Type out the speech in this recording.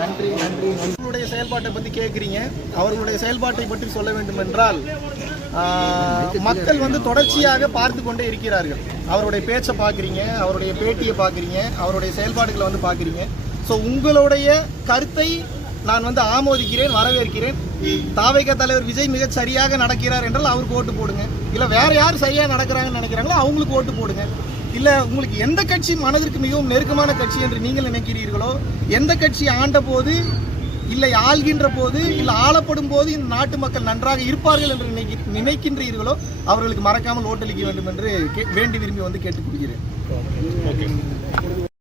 நன்றி. அவர்களுடைய செயல்பாட்டை பற்றி கேட்குறீங்க. அவர்களுடைய செயல்பாட்டை பற்றி சொல்ல வேண்டும் என்றால் மக்கள் தொடர்ச்சியாக பார்த்து கொண்டே இருக்கிறார்கள். அவருடைய பேச்சை பார்க்குறீங்க, அவருடைய பேட்டியை பார்க்குறீங்க, அவருடைய செயல்பாடுகளை பார்க்குறீங்க. ஸோ உங்களுடைய கருத்தை நான் ஆமோதிக்கிறேன், வரவேற்கிறேன். தாவேகா தலைவர் விஜய் மிக சரியாக நடக்கிறார் என்றால் அவருக்கு ஓட்டு போடுங்க. இல்லை வேற யார் சரியாக நடக்கிறாங்கன்னு நினைக்கிறாங்களோ அவங்களுக்கு ஓட்டு போடுங்க. இல்லை உங்களுக்கு எந்த கட்சி மனதிற்கு மிகவும் நெருக்கமான கட்சி என்று நீங்கள் நினைக்கிறீர்களோ, எந்த கட்சி ஆண்ட போது இல்லை ஆள்கின்ற போது இல்லை ஆளப்படும் போது இந்த நாட்டு மக்கள் நன்றாக இருப்பார்கள் என்று நினைக்கின்றீர்களோ அவர்களுக்கு மறக்காமல் ஓட்டளிக்க வேண்டும் என்று வேண்டி விரும்பி கேட்டுக்கொள்கிறேன்.